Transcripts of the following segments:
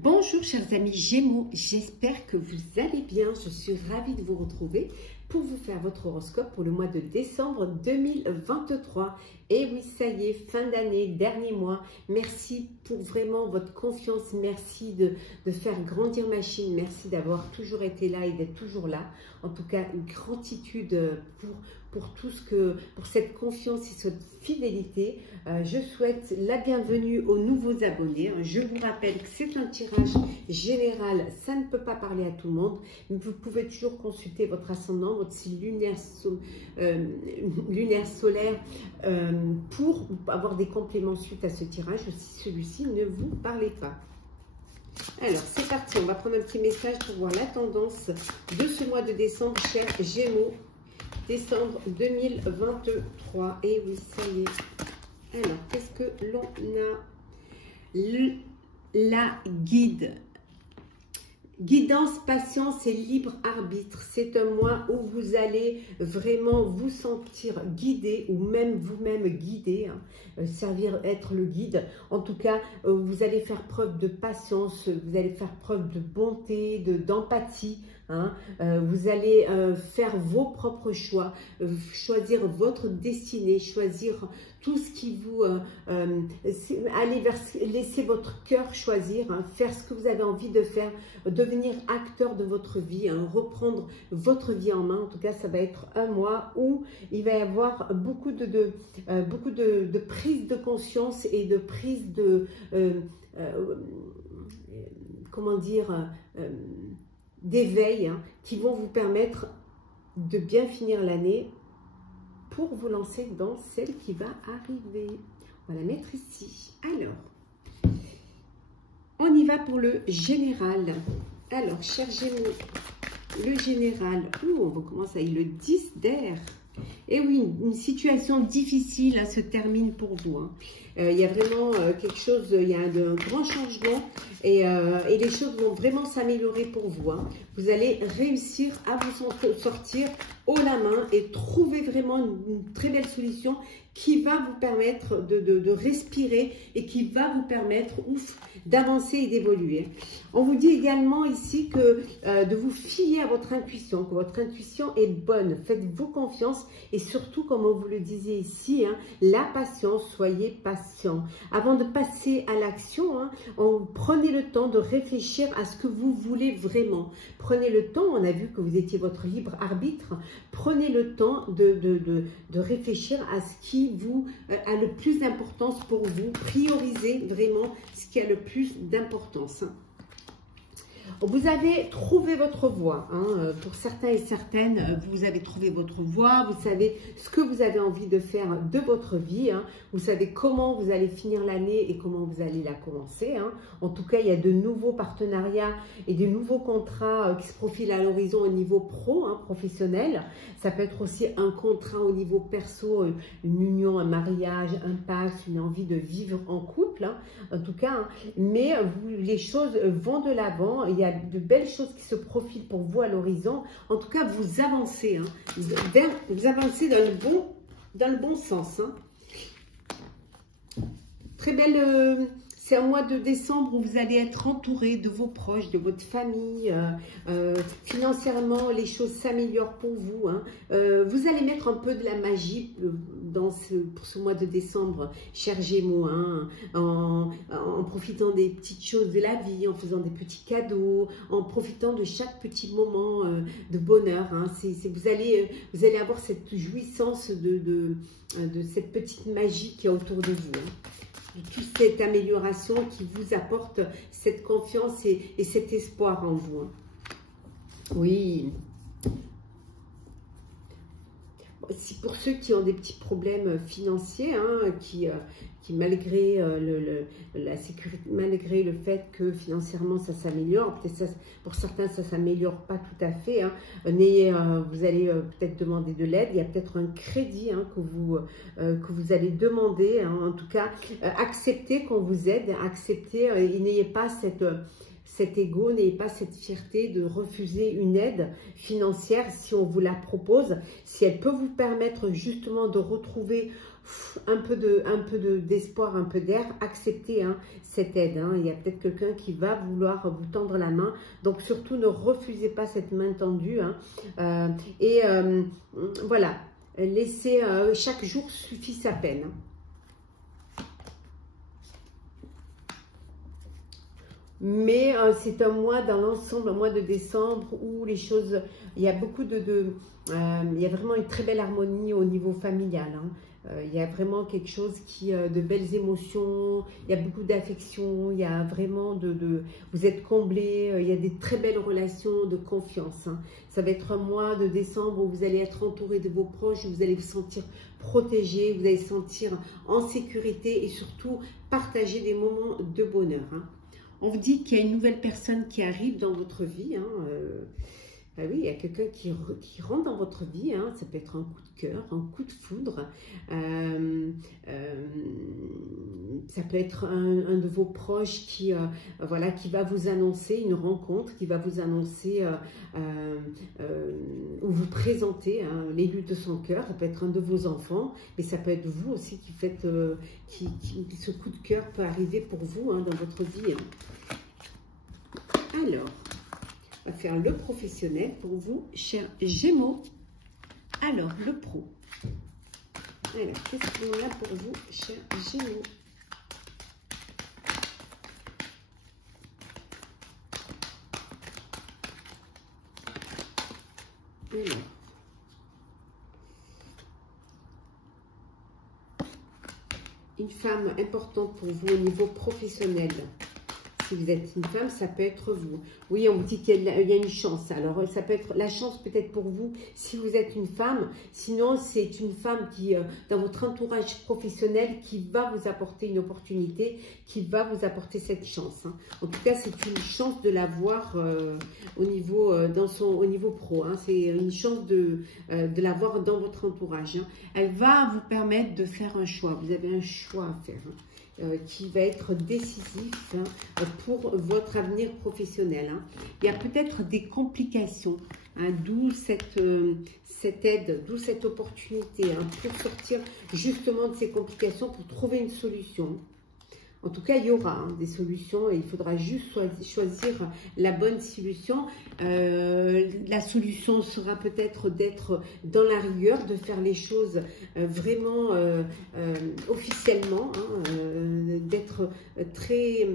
Bonjour chers amis Gémeaux, j'espère que vous allez bien. Je suis ravie de vous retrouver pour vous faire votre horoscope pour le mois de décembre 2023. Et oui, ça y est, fin d'année, dernier mois. Merci pour vraiment votre confiance, merci de faire grandir ma Chine, merci d'avoir toujours été là et d'être toujours là. En tout cas, une gratitude pour tout pour cette confiance et cette fidélité. Je souhaite la bienvenue aux nouveaux abonnés. Je vous rappelle que c'est un tirage général, ça ne peut pas parler à tout le monde, mais vous pouvez toujours consulter votre ascendant, votre signe lunaire solaire pour avoir des compléments suite à ce tirage. Si celui-ci ne vous parlait pas. Alors, c'est parti, on va prendre un petit message pour voir la tendance de ce mois de décembre, chers Gémeaux. Décembre 2023. Et oui, ça y est. Alors, qu'est-ce que l'on a? La guide. Guidance, patience et libre arbitre. C'est un mois où vous allez vraiment vous sentir guidé ou même vous-même guidé, hein, être le guide. En tout cas, vous allez faire preuve de patience, vous allez faire preuve de bonté, d'empathie. Hein, vous allez faire vos propres choix, choisir votre destinée, choisir tout ce qui vous... laisser votre cœur choisir, hein, faire ce que vous avez envie de faire, devenir acteur de votre vie, hein, reprendre votre vie en main. En tout cas, ça va être un mois où il va y avoir beaucoup de prise de conscience et de prise de... comment dire d'éveil, hein, qui vont vous permettre de bien finir l'année pour vous lancer dans celle qui va arriver. On va la mettre ici. Alors, on y va pour le général. Alors, chers Gémeaux, le général, on commence avec le 10 d'air. Et oui, une situation difficile se termine pour vous. Hein. Il y a vraiment quelque chose, il y a un grand changement et les choses vont vraiment s'améliorer pour vous. Hein. Vous allez réussir à vous sortir haut la main et trouver vraiment une très belle solution qui va vous permettre de respirer et qui va vous permettre d'avancer et d'évoluer. On vous dit également ici que de vous fier à votre intuition, que votre intuition est bonne. Faites-vous confiance et surtout, comme on vous le disait ici, hein, la patience, soyez patient. Avant de passer à l'action, hein, prenez le temps de réfléchir à ce que vous voulez vraiment. Prenez le temps, on a vu que vous étiez votre libre arbitre, prenez le temps de réfléchir à ce qui vous a le plus d'importance pour vous. Priorisez vraiment ce qui a le plus d'importance. Vous avez trouvé votre voie, hein. Pour certains et certaines, vous avez trouvé votre voie, vous savez ce que vous avez envie de faire de votre vie, hein. Vous savez comment vous allez finir l'année et comment vous allez la commencer. Hein. En tout cas, il y a de nouveaux partenariats et de nouveaux contrats qui se profilent à l'horizon au niveau pro, hein, professionnel. Ça peut être aussi un contrat au niveau perso, une union, un mariage, un pacte, une envie de vivre en couple, hein, en tout cas. Hein. Mais les choses vont de l'avant, il y a de belles choses qui se profilent pour vous à l'horizon. En tout cas, vous avancez, hein, vous avancez dans le bon sens. Hein. Très belle... c'est un mois de décembre où vous allez être entouré de vos proches, de votre famille. Financièrement, les choses s'améliorent pour vous. Hein. Vous allez mettre un peu de la magie pour ce mois de décembre, chers Gémeaux, hein, en profitant des petites choses de la vie, en faisant des petits cadeaux, en profitant de chaque petit moment de bonheur. Hein. Vous allez avoir cette jouissance de cette petite magie qui est autour de vous. Hein. Toute cette amélioration qui vous apporte cette confiance et cet espoir en vous. Hein. Oui. Pour ceux qui ont des petits problèmes financiers, hein, qui malgré la sécurité, malgré le fait que financièrement ça s'améliore, peut-être pour certains ça s'améliore pas tout à fait, hein, vous allez peut-être demander de l'aide, il y a peut-être un crédit, hein, que vous allez demander, hein, en tout cas acceptez qu'on vous aide, acceptez et n'ayez pas cet ego, n'ayez pas cette fierté de refuser une aide financière si on vous la propose, si elle peut vous permettre justement de retrouver d'espoir, un peu d'air, acceptez cette aide. Il y a peut-être quelqu'un qui va vouloir vous tendre la main. Donc surtout, ne refusez pas cette main tendue. Voilà, laissez, chaque jour suffit sa peine. Mais c'est un mois dans l'ensemble, un mois de décembre où les choses, il y a beaucoup il y a vraiment une très belle harmonie au niveau familial. Il y a vraiment quelque chose de belles émotions, il y a beaucoup d'affection, il y a vraiment vous êtes comblés, il y a des très belles relations de confiance. Ça va être un mois de décembre où vous allez être entouré de vos proches, où vous allez vous sentir protégé, vous allez vous sentir en sécurité et surtout partager des moments de bonheur. On vous dit qu'il y a une nouvelle personne qui arrive dans votre vie. Ah oui, il y a quelqu'un qui rentre dans votre vie. Ça peut être un coup de cœur, un coup de foudre. Ça peut être un de vos proches qui va vous annoncer une rencontre, qui va vous annoncer ou vous présenter l'élu de son cœur. Ça peut être un de vos enfants, mais ça peut être vous aussi qui faites, ce coup de cœur peut arriver pour vous dans votre vie. Alors, on va faire le professionnel pour vous, chers Gémeaux. Alors, le pro. Alors, qu'est-ce qu'on a pour vous, chers Gémeaux? Alors, une femme importante pour vous au niveau professionnel. Si vous êtes une femme, ça peut être vous. Oui, on vous dit qu'il y a une chance. Alors, ça peut être la chance peut-être pour vous si vous êtes une femme. Sinon, c'est une femme qui, dans votre entourage professionnel, qui va vous apporter une opportunité, qui va vous apporter cette chance. En tout cas, c'est une chance de l'avoir au niveau pro. C'est une chance de l'avoir dans votre entourage. Elle va vous permettre de faire un choix. Vous avez un choix à faire. Qui va être décisif pour votre avenir professionnel. Il y a peut-être des complications, d'où cette aide, d'où cette opportunité pour sortir justement de ces complications, pour trouver une solution. En tout cas, il y aura des solutions et il faudra juste choisir la bonne solution. La solution sera peut-être d'être dans la rigueur, de faire les choses vraiment officiellement, d'être très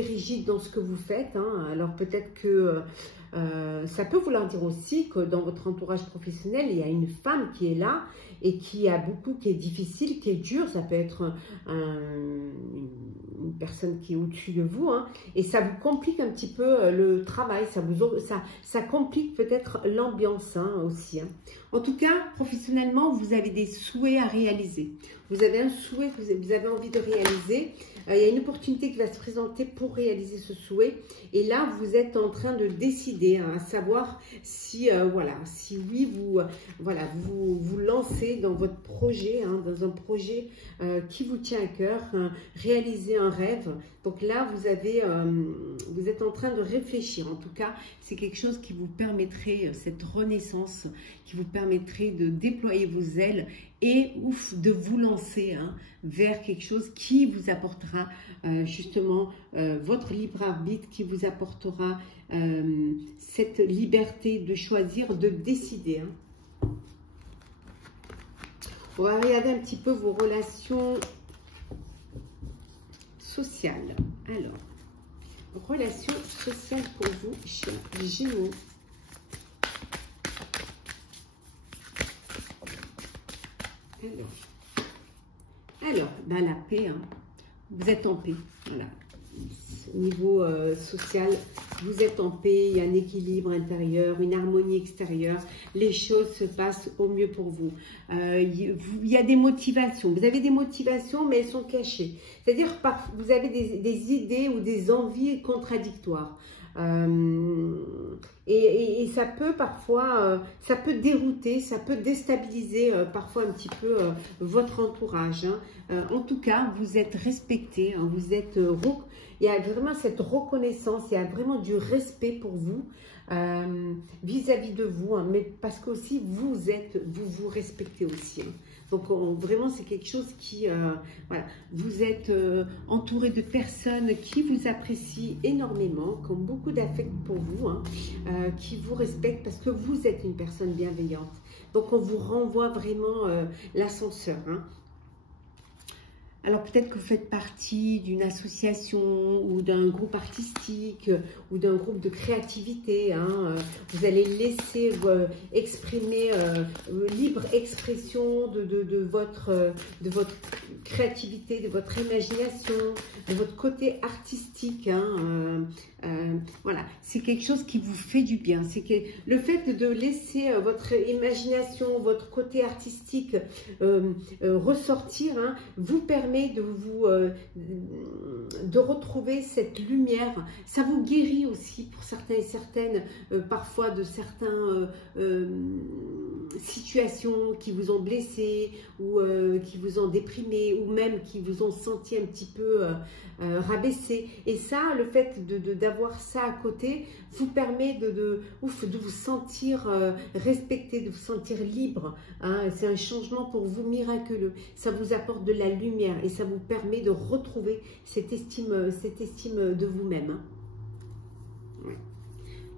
rigide dans ce que vous faites. Alors peut-être que ça peut vouloir dire aussi que dans votre entourage professionnel, il y a une femme qui est là et qui est difficile, qui est dure. Ça peut être une personne qui est au-dessus de vous, et ça vous complique un petit peu le travail, ça complique peut-être l'ambiance aussi. En tout cas, professionnellement, vous avez des souhaits à réaliser. Vous avez un souhait que vous avez envie de réaliser. Il y a une opportunité qui va se présenter pour réaliser ce souhait. Et là, vous êtes en train de décider, à savoir si, si oui, vous lancez dans votre projet, dans un projet qui vous tient à cœur, réaliser un rêve. Donc là, vous êtes en train de réfléchir. En tout cas, c'est quelque chose qui vous permettrait, cette renaissance, qui vous permettrait de déployer vos ailes et de vous lancer vers quelque chose qui vous apportera justement votre libre arbitre, qui vous apportera cette liberté de choisir, de décider. On va regarder un petit peu vos relations sociales. Alors, relations sociales pour vous, chers Gémeaux. Alors, la paix, vous êtes en paix, voilà. Au niveau social, vous êtes en paix, il y a un équilibre intérieur, une harmonie extérieure, les choses se passent au mieux pour vous. Il y a des motivations, vous avez des motivations, mais elles sont cachées. C'est-à-dire, vous avez des idées ou des envies contradictoires. Et ça peut parfois, ça peut dérouter, ça peut déstabiliser parfois un petit peu votre entourage. En tout cas, vous êtes respecté, vous êtes, il y a vraiment cette reconnaissance, il y a vraiment du respect pour vous vis-à-vis de vous, mais parce que aussi vous respectez aussi. Donc vraiment, c'est quelque chose qui, voilà, vous êtes entouré de personnes qui vous apprécient énormément, qui ont beaucoup d'affect pour vous, hein, qui vous respectent parce que vous êtes une personne bienveillante. Donc on vous renvoie vraiment l'ascenseur, hein. Alors peut-être que vous faites partie d'une association ou d'un groupe artistique ou d'un groupe de créativité, hein. Vous allez laisser exprimer libre expression de votre créativité, de votre imagination, de votre côté artistique, hein. Voilà, c'est quelque chose qui vous fait du bien. C'est que le fait de laisser votre imagination, votre côté artistique ressortir, hein, vous permet de retrouver cette lumière. Ça vous guérit aussi pour certains et certaines, parfois de certaines situations qui vous ont blessé ou qui vous ont déprimé ou même qui vous ont senti un petit peu rabaissé. Et ça, le fait d'avoir ça à côté vous permet de vous sentir respecté, de vous sentir libre, hein. C'est un changement pour vous miraculeux. Ça vous apporte de la lumière et ça vous permet de retrouver cette estime de vous-même, hein. Ouais.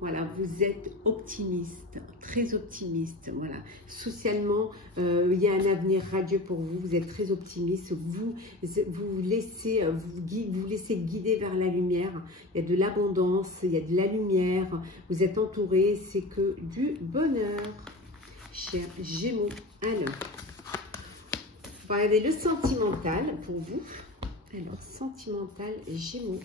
Voilà, vous êtes optimiste, très optimiste. Voilà, socialement, il y a un avenir radieux pour vous. Vous êtes très optimiste. Vous laissez guider vers la lumière. Il y a de l'abondance, il y a de la lumière. Vous êtes entouré, c'est que du bonheur, chers Gémeaux. Alors, on va regarder le sentimental pour vous. Alors, sentimental Gémeaux.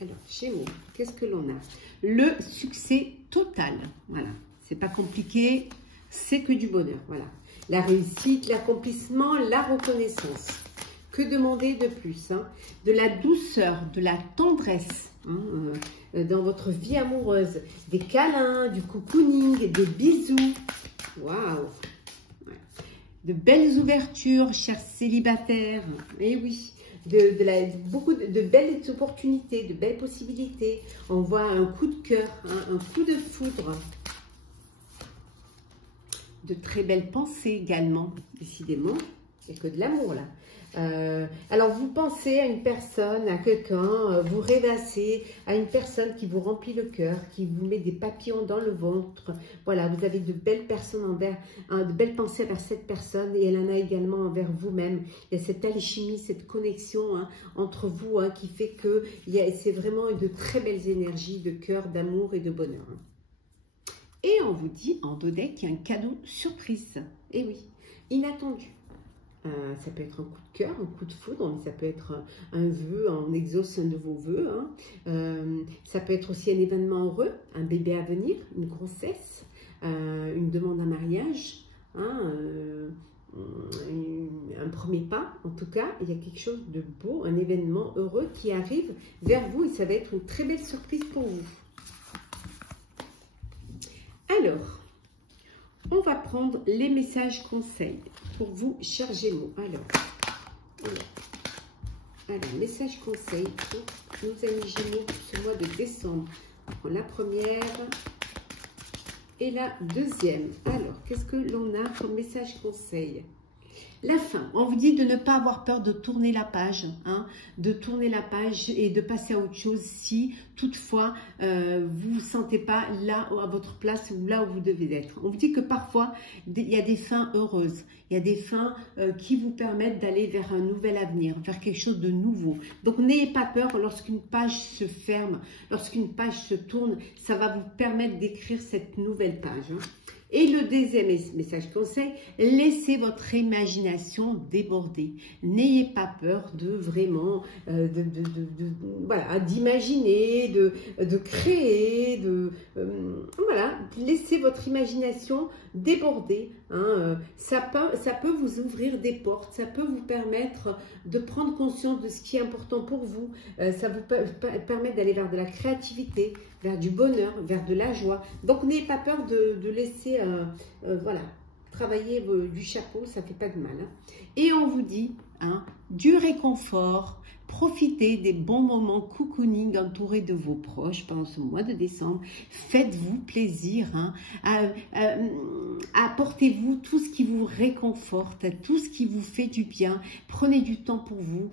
Alors, Gémeaux, qu'est-ce que l'on a? Le succès total. Voilà, c'est pas compliqué, c'est que du bonheur. Voilà, la réussite, l'accomplissement, la reconnaissance. Que demander de plus, hein? De la douceur, de la tendresse, hein, dans votre vie amoureuse. Des câlins, du cocooning, des bisous. Waouh! Ouais. De belles ouvertures, chers célibataires. Eh oui. Beaucoup de belles opportunités, de belles possibilités. On voit un coup de cœur, hein, un coup de foudre. De très belles pensées également, décidément. Il n'y a que de l'amour là. Alors vous pensez à une personne, à quelqu'un, vous rêvassez à une personne qui vous remplit le cœur, qui vous met des papillons dans le ventre. Voilà, vous avez de belles personnes de belles pensées envers cette personne et elle en a également envers vous-même. Il y a cette alchimie, cette connexion, hein, entre vous, hein, qui fait que c'est vraiment de très belles énergies de cœur, d'amour et de bonheur, hein. Et on vous dit en dos deck qu'il y a un cadeau surprise. Et oui, inattendu. Ça peut être un coup de cœur, un coup de foudre, mais ça peut être un vœu, on exauce un de vos vœux, hein. Ça peut être aussi un événement heureux, un bébé à venir, une grossesse, une demande en mariage, hein, un premier pas. En tout cas, il y a quelque chose de beau, un événement heureux qui arrive vers vous et ça va être une très belle surprise pour vous. Alors, on va prendre les messages conseils pour vous, chers Gémeaux. Alors, message conseil pour nos amis Gémeaux pour ce mois de décembre. On prend la première et la deuxième. Alors, qu'est-ce que l'on a comme message conseil? La fin, on vous dit de ne pas avoir peur de tourner la page, hein, de tourner la page et de passer à autre chose si toutefois vous ne vous sentez pas là à votre place ou là où vous devez être. On vous dit que parfois il y a des fins heureuses, il y a des fins qui vous permettent d'aller vers un nouvel avenir, vers quelque chose de nouveau. Donc n'ayez pas peur lorsqu'une page se ferme, lorsqu'une page se tourne, ça va vous permettre d'écrire cette nouvelle page, hein. Et le deuxième message conseil, laissez votre imagination déborder. N'ayez pas peur de vraiment, voilà, d'imaginer, de créer, voilà, laissez votre imagination déborder, hein. Ça peut vous ouvrir des portes, ça peut vous permettre de prendre conscience de ce qui est important pour vous, ça vous permet d'aller vers de la créativité, vers du bonheur, vers de la joie. Donc n'ayez pas peur de laisser voilà, travailler du chapeau, ça fait pas de mal, hein. Et on vous dit, hein, du réconfort, Profitez des bons moments cocooning entourés de vos proches pendant ce mois de décembre. Faites-vous plaisir, hein. Apportez-vous tout ce qui vous réconforte, tout ce qui vous fait du bien. Prenez du temps pour vous,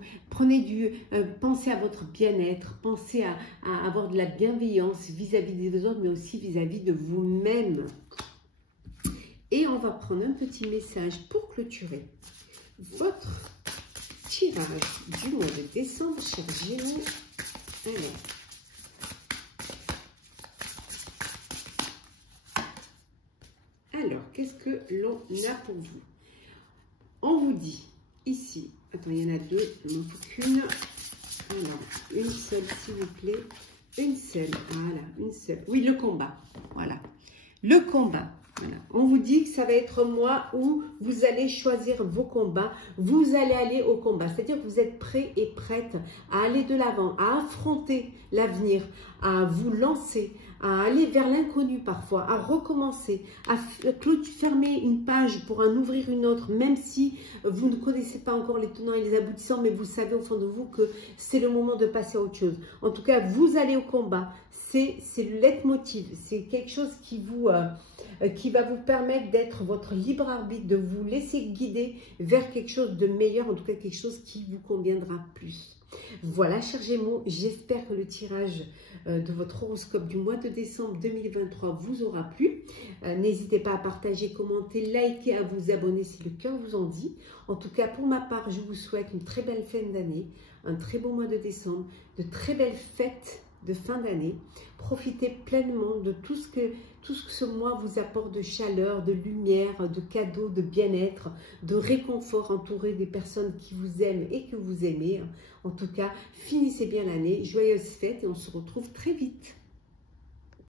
pensez à votre bien-être, pensez à avoir de la bienveillance vis-à-vis des autres, mais aussi vis-à-vis de vous-même. Et on va prendre un petit message pour clôturer votre tirage du mois de décembre, chers Gémeaux. Alors, qu'est-ce que l'on a pour vous? On vous dit ici, attends, il y en a deux, il m'en faut qu'une. Alors, une seule, s'il vous plaît. Une seule, voilà, une seule. Oui, le combat, voilà. Le combat. Voilà. On vous dit que ça va être un mois où vous allez choisir vos combats, vous allez aller au combat. C'est-à-dire que vous êtes prêts et prêtes à aller de l'avant, à affronter l'avenir, à vous lancer, à aller vers l'inconnu parfois, à recommencer, à fermer une page pour en ouvrir une autre, même si vous ne connaissez pas encore les tenants et les aboutissants, mais vous savez au fond de vous que c'est le moment de passer à autre chose. En tout cas, vous allez au combat. C'est le leitmotiv, c'est quelque chose qui va vous permettre d'être votre libre arbitre, de vous laisser guider vers quelque chose de meilleur, en tout cas quelque chose qui vous conviendra plus. Voilà, chers Gémeaux, j'espère que le tirage de votre horoscope du mois de décembre 2023 vous aura plu. N'hésitez pas à partager, commenter, liker, à vous abonner si le cœur vous en dit. En tout cas, pour ma part, je vous souhaite une très belle fin d'année, un très beau mois de décembre, de très belles fêtes de fin d'année. Profitez pleinement de tout ce que ce mois vous apporte de chaleur, de lumière, de cadeaux, de bien-être, de réconfort, entouré des personnes qui vous aiment et que vous aimez. En tout cas, finissez bien l'année, joyeuses fêtes et on se retrouve très vite.